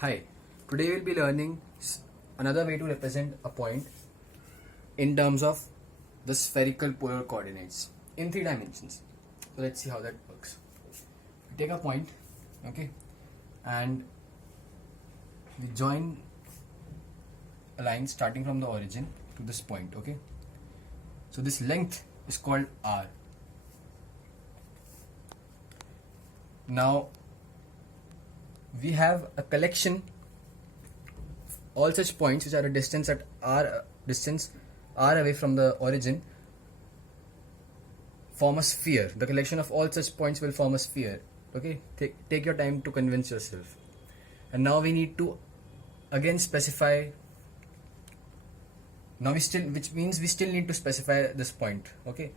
Hi, today we'll be learning another way to represent a point in terms of the spherical polar coordinates in 3 dimensions. So let's see how that works. We take a point, okay, and we join a line starting from the origin to this point, okay. So this length is called r. Now we have a collection all such points which are a distance at r away from the origin form a sphere. The collection of all such points will form a sphere. Okay, take your time to convince yourself. And now we need to again specify. Now which means we still need to specify this point. Okay,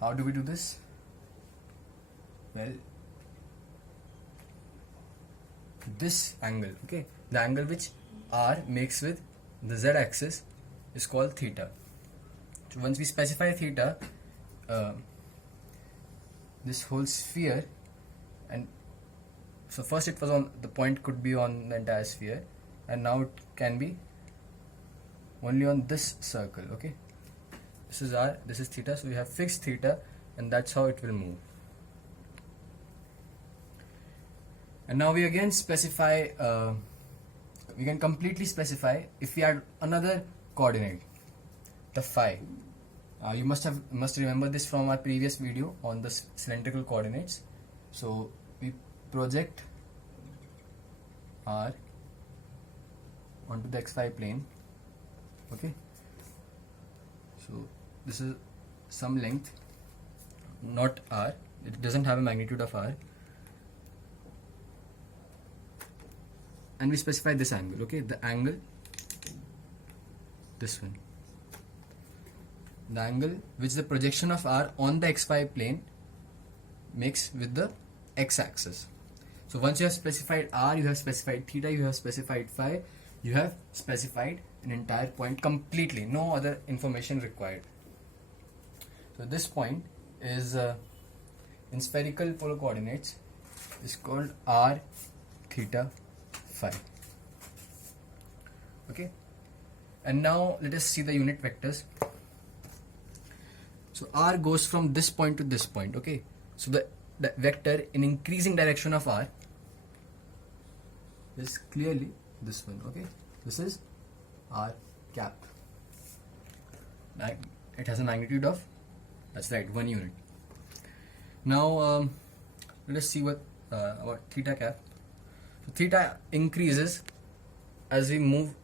how do we do this? Well, this angle, okay, the angle which r makes with the z axis is called theta. So once we specify theta, this whole sphere, and so first it was on the point, could be on the entire sphere, and now it can be only on this circle. Okay, this is r, this is theta, so we have fixed theta, and that's how it will move. And now we again specify, we can completely specify if we add another coordinate, the phi. You must remember this from our previous video on the cylindrical coordinates. So we project r onto the xy plane. Okay. So this is some length, not r. It doesn't have a magnitude of r. And we specify this angle, okay, the angle, this one, the angle which the projection of r on the xy plane makes with the x-axis. So once you have specified r, you have specified theta, you have specified phi, you have specified an entire point completely, no other information required. So this point is in spherical polar coordinates is called r theta phi. Okay, and now let us see the unit vectors. So r goes from this point to this point. Okay, so the vector in increasing direction of r is clearly this one. Okay, this is r cap. It has a magnitude of, that's right, 1 unit. Now let us see what about theta cap. So theta increases as we move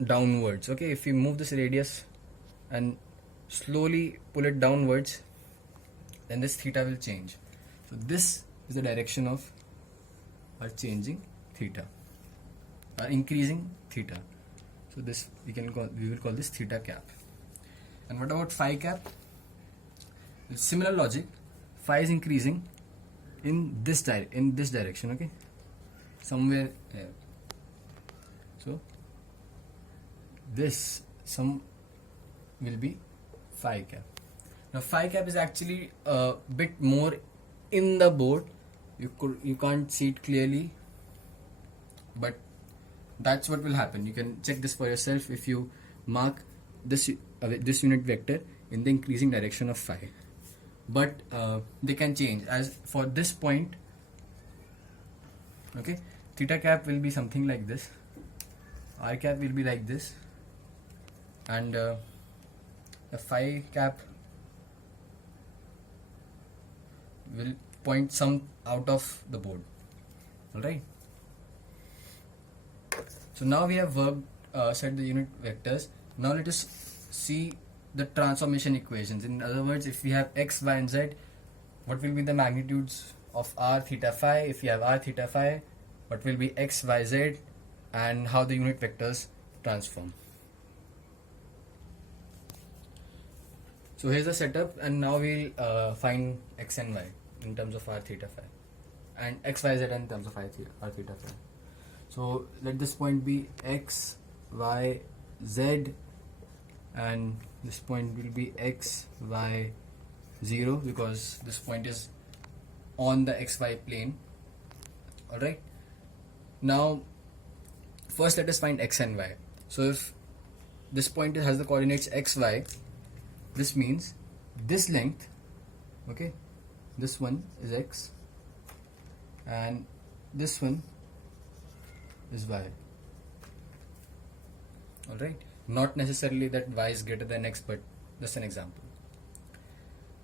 downwards. Okay, if we move this radius and slowly pull it downwards, then this theta will change. So this is the direction of our changing theta, our increasing theta. So this we will call this theta cap. And what about phi cap? With similar logic, phi is increasing in this direction. Okay, somewhere here. So this sum will be phi cap. Now phi cap is actually a bit more in the board. You can't see it clearly, but that's what will happen. You can check this for yourself if you mark this unit vector in the increasing direction of phi. But they can change. As for this point, okay, theta cap will be something like this, r cap will be like this, and the phi cap will point some out of the board. Alright, so now we have set the unit vectors. Now let us see the transformation equations. In other words, if we have x, y and z, what will be the magnitudes of r theta phi? If we have r theta phi, what will be x, y, z, and how the unit vectors transform. So here's the setup, and now we'll find x and y in terms of r theta phi, and x, y, z in terms of r theta phi. So let this point be x, y, z, and this point will be x, y, 0, because this point is on the xy plane. Alright, Now, first let us find x and y. So if this point has the coordinates x, y, this means this length, okay, this one is x and this one is y. Alright, not necessarily that y is greater than x, but just an example.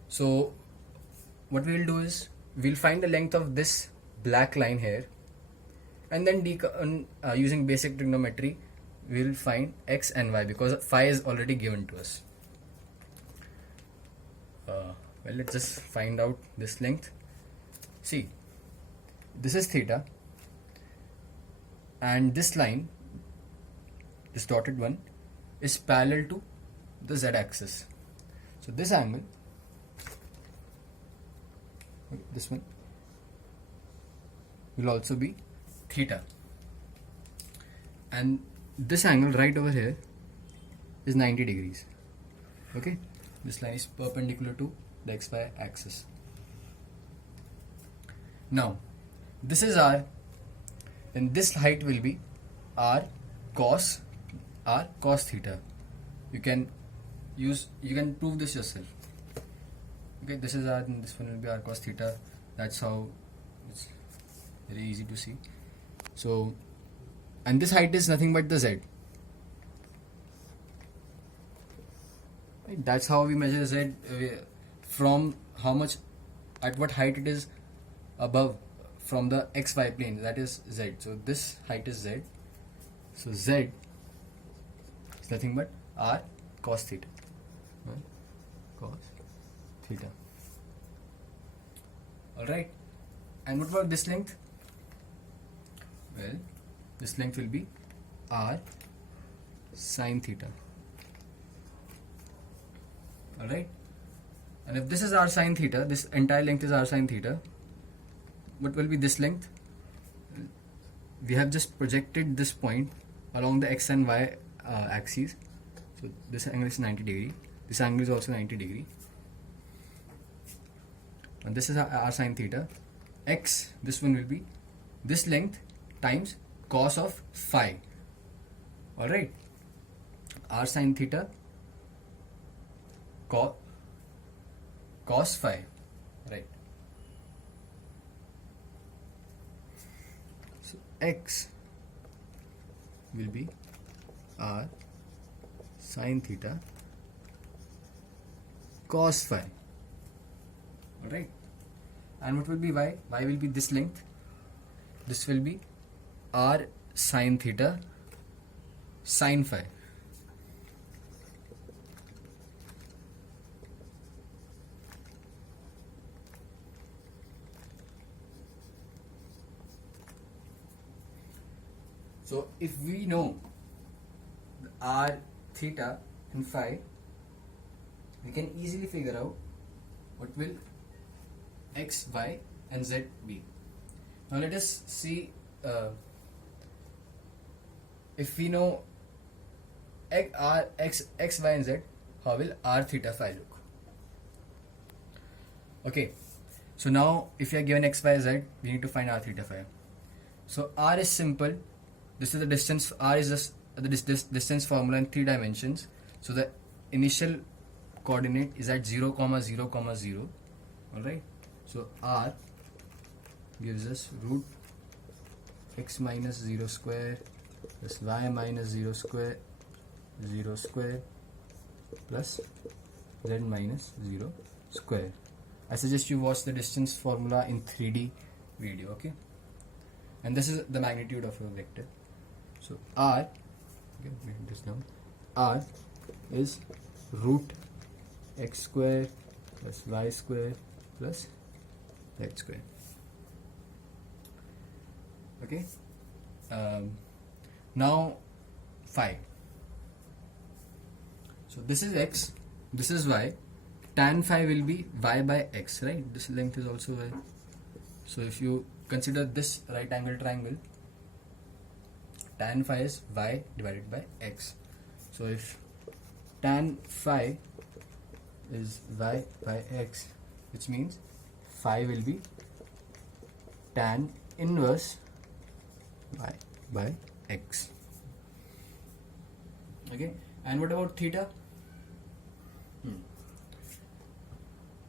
So what we will do is we'll find the length of this black line here, and then using basic trigonometry we'll find x and y because phi is already given to us. Well, let's just find out this length. See, this is theta, and this line, this dotted one, is parallel to the z axis. So this angle, this one, will also be theta, and this angle right over here is 90 degrees. Okay, this line is perpendicular to the xy axis. Now this is r, then this height will be r cos theta. You can prove this yourself. Okay, this is r and this one will be r cos theta. That's how it's very easy to see. So, and this height is nothing but the z. Right? That's how we measure z, from how much, at what height it is above from the xy plane, that is z. So this height is z. So z is nothing but r cos theta. Right? Cos theta. Alright. And what about this length? Well, this length will be r sin theta. Alright. And if this is r sin theta, this entire length is r sin theta, what will be this length? We have just projected this point along the x and y axes. So this angle is 90 degree. This angle is also 90 degree. And this is r sin theta. X, this one will be this length times cos of phi. Alright. R sin theta cos phi. Right. So x will be r sin theta cos phi. Alright. And what will be y? Y will be this length. This will be r sin theta sin phi. So if we know r, theta and phi, we can easily figure out what will x, y and z be. Now let us see, if we know x, y and z, how will r, theta, phi look? Okay, so now if you are given x, y, z, we need to find r, theta, phi. So r is simple. This is the distance. R is just this distance formula in 3 dimensions. So the initial coordinate is at 0, 0, 0. Alright. So r gives us root x minus 0 square plus y minus 0 square plus z minus 0 square. I suggest you watch the distance formula in 3D video. Okay. And this is the magnitude of your vector. So r, okay, write this down, r is root x square plus y square plus z square. Okay. Now phi. So this is x, this is y. Tan phi will be y by x, right? This length is also y. So if you consider this right angle triangle, tan phi is y divided by x. So if tan phi is y by x, which means phi will be tan inverse y by x. Okay, and what about theta?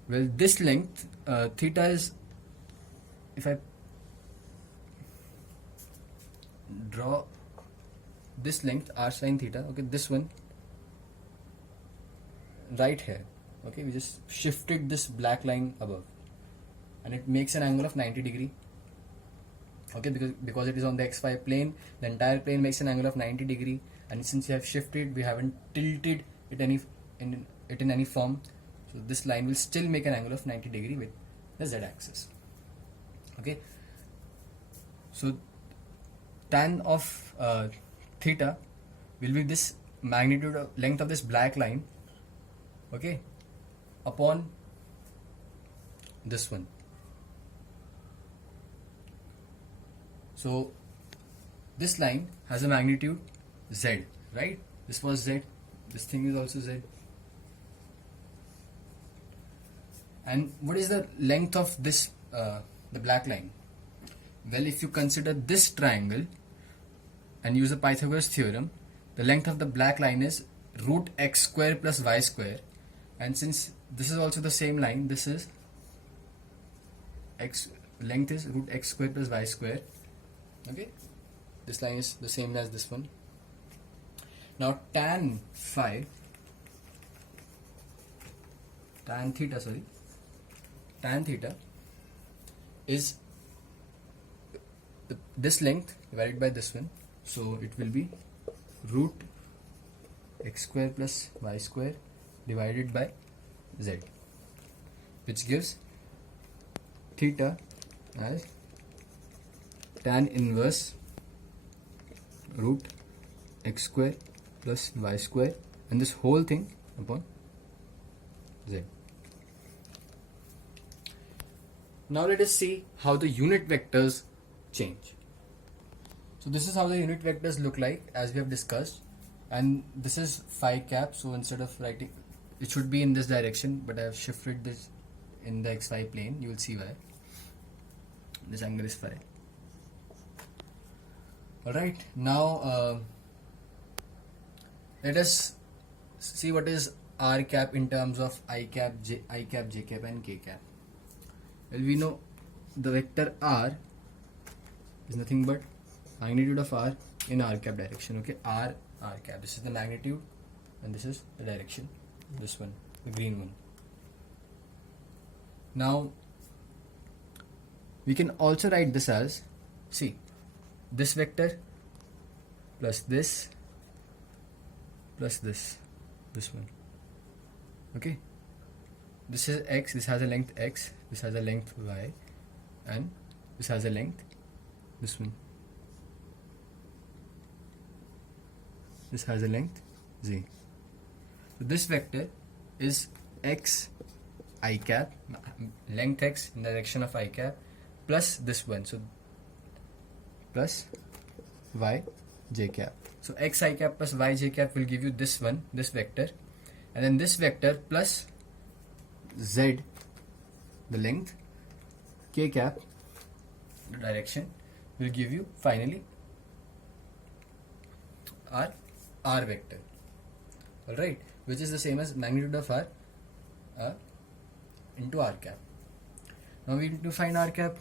Well, this length, theta is, if I draw this length r sine theta, okay, this one right here, okay, we just shifted this black line above and it makes an angle of 90 degree. Okay, because it is on the xy plane, the entire plane makes an angle of 90 degree, and since we have shifted, we haven't tilted it in any form, so this line will still make an angle of 90 degree with the z axis. Okay, so tan of theta will be this magnitude of length of this black line, okay, upon this one. So this line has a magnitude z, right? This was z, this thing is also z. And what is the length of this, the black line? Well, if you consider this triangle and use the Pythagoras theorem, the length of the black line is root x square plus y square, and since this is also the same line, this is x, length is root x square plus y square. Okay, this line is the same as this one. Now tan theta is this length divided by this one, so it will be root x square plus y square divided by z, which gives theta as tan inverse root x square plus y square, and this whole thing upon z. Now let us see how the unit vectors change. So this is how the unit vectors look like as we have discussed, and this is phi cap, so instead of writing, it should be in this direction, but I have shifted this in the xy plane. You will see why. This angle is phi. Alright, now let us see what is r cap in terms of I cap, j cap and k cap. Well, we know the vector r is nothing but magnitude of r in r cap direction. Okay, r cap, this is the magnitude and this is the direction, this one, the green one. Now we can also write this as, see, this vector plus this one. Okay, this is x, this has a length x, this has a length y, and this has a length, this one, this has a length z. So this vector is x I cap, length x in the direction of I cap, plus this one, so plus y j cap. So x I cap plus y j cap will give you this one, this vector, and then this vector plus z, the length, k cap, the direction, will give you finally r vector. Alright, which is the same as magnitude of r into r cap. Now we need to find r cap.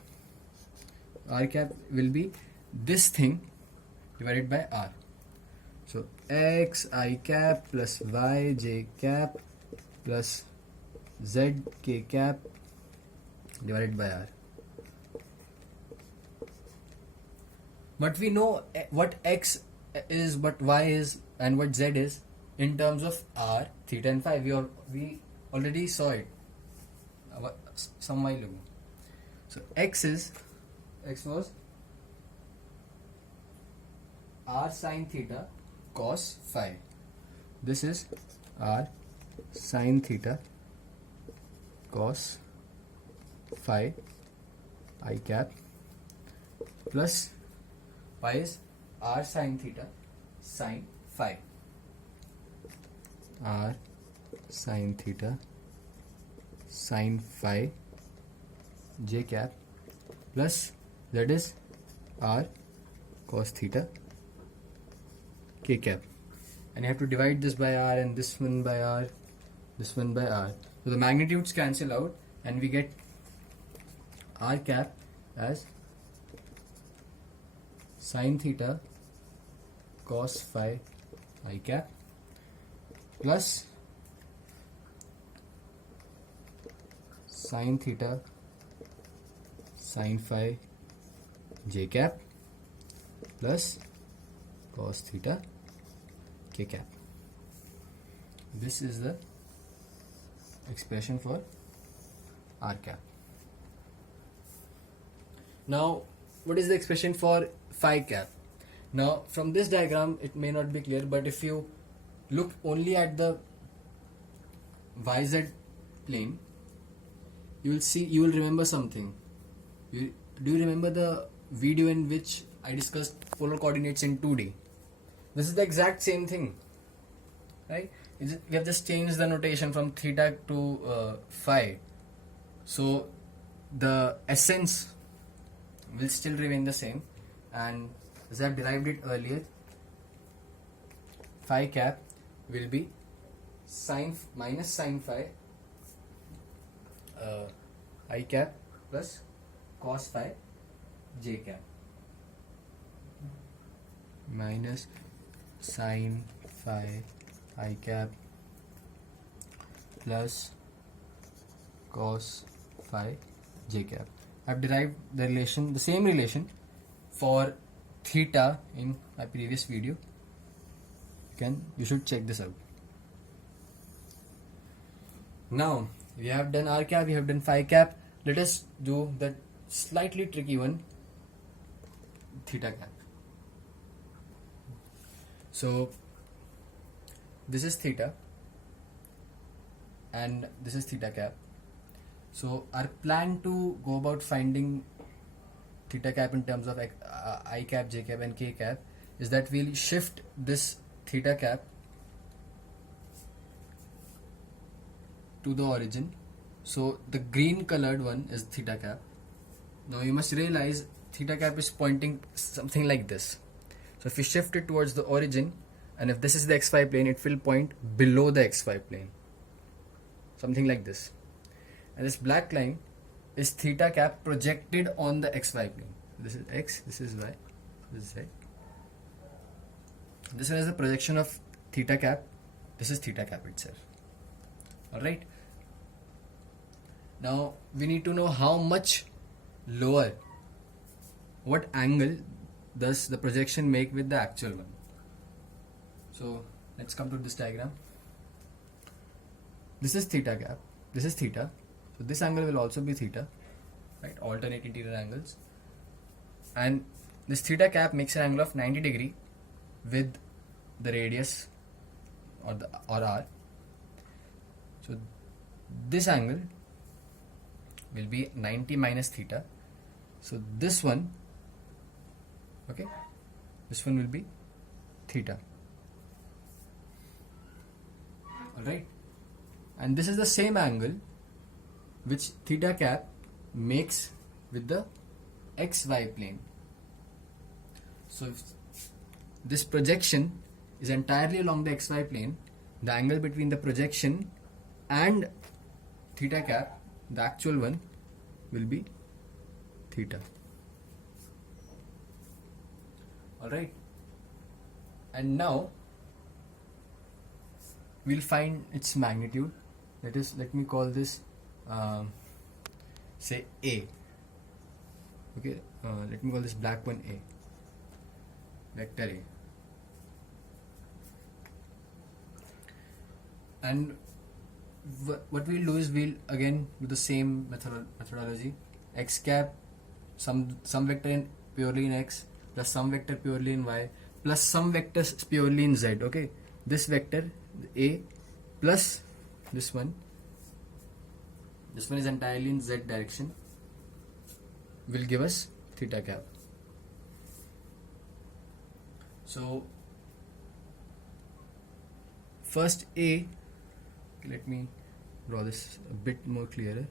R cap will be this thing divided by r. So x I cap plus y j cap plus z k cap divided by r. But we know what x is, what y is, and what z is in terms of r, theta and phi. We already saw it some while ago. So x was r sine theta cos phi. This is r sine theta cos phi I cap, plus y is r sine theta sine phi. R sine theta sine phi j cap, plus z is r cos theta k cap, and you have to divide this by r and this one by r, this one by r. So the magnitudes cancel out and we get r cap as sin theta cos phi I cap plus sin theta sin phi j cap plus cos theta k cap. This is the expression for r cap. Now, what is the expression for phi cap? Now, from this diagram, it may not be clear, but if you look only at the YZ plane, you will remember something. Do you remember the video in which I discussed polar coordinates in 2D? This is the exact same thing, right? We have just changed the notation from theta to phi. So the essence will still remain the same, and as I have derived it earlier, phi cap will be minus sin phi I cap plus cos phi j cap, minus sin phi I cap plus cos phi j cap. I have derived the same relation for theta in my previous video. You should check this out. Now we have done r cap, we have done phi cap. Let us do the slightly tricky one, theta cap. So this is theta and this is theta cap. So our plan to go about finding theta cap in terms of I cap, j cap and k cap is that we'll shift this theta cap to the origin. So the green colored one is theta cap. Now you must realize theta cap is pointing something like this. So if we shift it towards the origin, and if this is the xy plane, it will point below the xy plane, something like this. And this black line is theta cap projected on the xy plane. This is x, this is y, this is z. This one is the projection of theta cap. This is theta cap itself. Alright. Now we need to know how much lower, what angle does the projection make with the actual one. So let's come to this diagram. This is theta cap, this is theta. So this angle will also be theta, right? Alternate interior angles. And this theta cap makes an angle of 90 degree with the radius or r. So this angle will be 90 minus theta. So this one, okay, this one will be theta. Alright, and this is the same angle which theta cap makes with the xy plane. So if this projection is entirely along the xy plane, the angle between the projection and theta cap, the actual one, will be theta. Alright, and now we'll find its magnitude. Let me call this say A. Okay, let me call this black one A, vector A. And what we'll do is we'll again do the same methodology. X cap, some vector in purely in x, plus some vector purely in y, plus some vectors purely in z. Okay, this vector A plus this one is entirely in z direction, will give us theta cap. So first A, let me draw this a bit more clearer.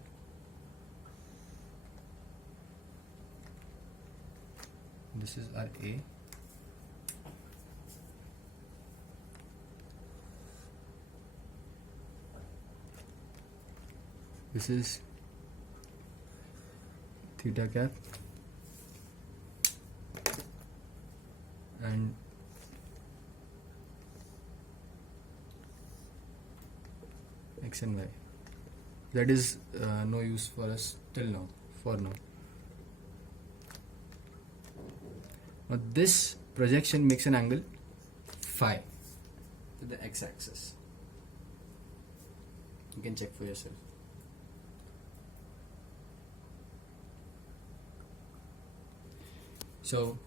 This is our A, This is theta cap, and x and y. That is no use for us till now, for now. Now this projection makes an angle phi to the x-axis. You can check for yourself. So,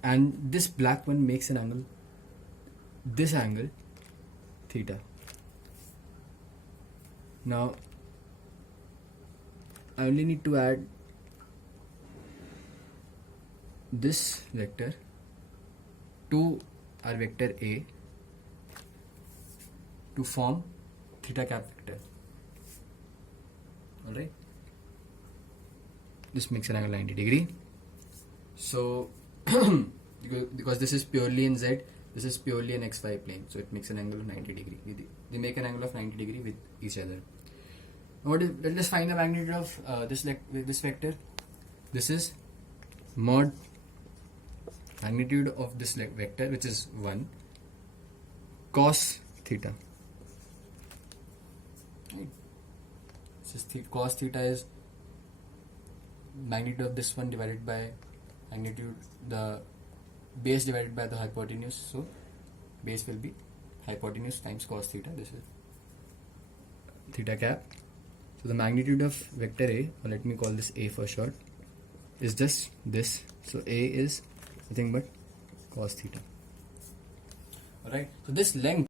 and this black one makes an angle, this angle theta. Now I only need to add this vector to our vector A to form theta cap vector. Alright, this makes an angle 90 degree. So because this is purely in Z, this is purely an XY plane, so it makes an angle of 90 degree. They make an angle of 90 degree with each other. Let us find the magnitude of this vector. This is mod magnitude of this vector, which is 1 cos theta. Right. This is cos theta is magnitude of this one divided by magnitude, the base divided by the hypotenuse. So base will be hypotenuse times cos theta. This is theta cap. So the magnitude of vector A, or let me call this A for short, is just this. So A is nothing but cos theta. Alright, so this length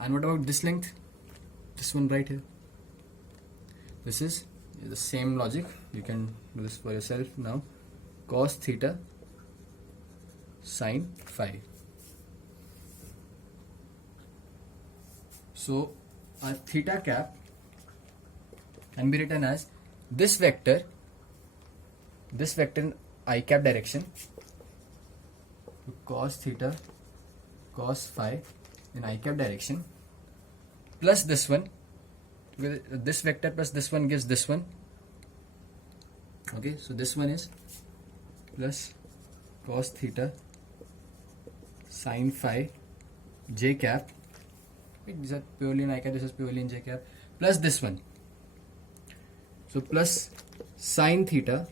and what about this length? This one right here. This is the same logic. You can do this for yourself now. Cos theta sin phi. So our theta cap can be written as this vector in I cap direction, cos theta cos phi in I cap direction, plus this one, this vector plus this one gives this one. Okay, so this one is plus cos theta sin phi j cap. Wait, these are purely in I cap, this is purely in j cap, plus this one. So plus sin theta,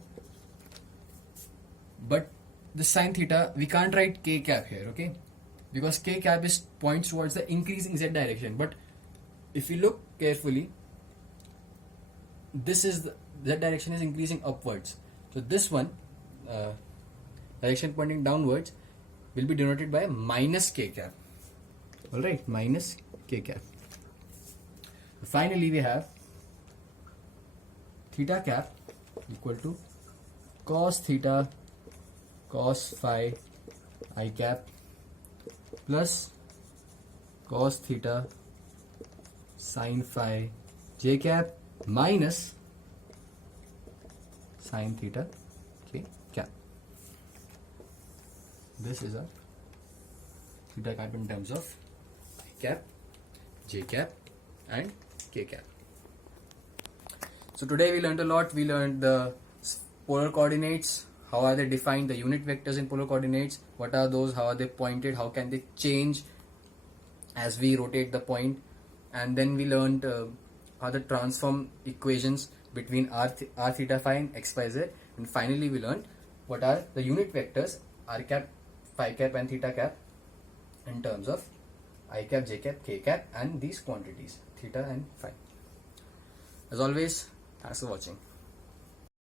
but the sin theta we can't write k cap here, okay, because k cap is points towards the increasing z direction. But if you look carefully, this is the z direction is increasing upwards. So this one direction pointing downwards will be denoted by minus k cap. Alright, minus k cap. Finally we have theta cap equal to cos theta cos phi I cap plus cos theta sin phi j cap minus sin theta k cap. This is our theta cap in terms of I cap, j cap and k cap. So today we learned a lot. We learned the polar coordinates, how are they defined, the unit vectors in polar coordinates, what are those, how are they pointed, how can they change as we rotate the point. And then we learned how the transform equations between r theta phi and x y z. And finally we learned what are the unit vectors r cap, phi cap and theta cap in terms of I cap, j cap, k cap and these quantities theta and phi. As always, thanks for watching.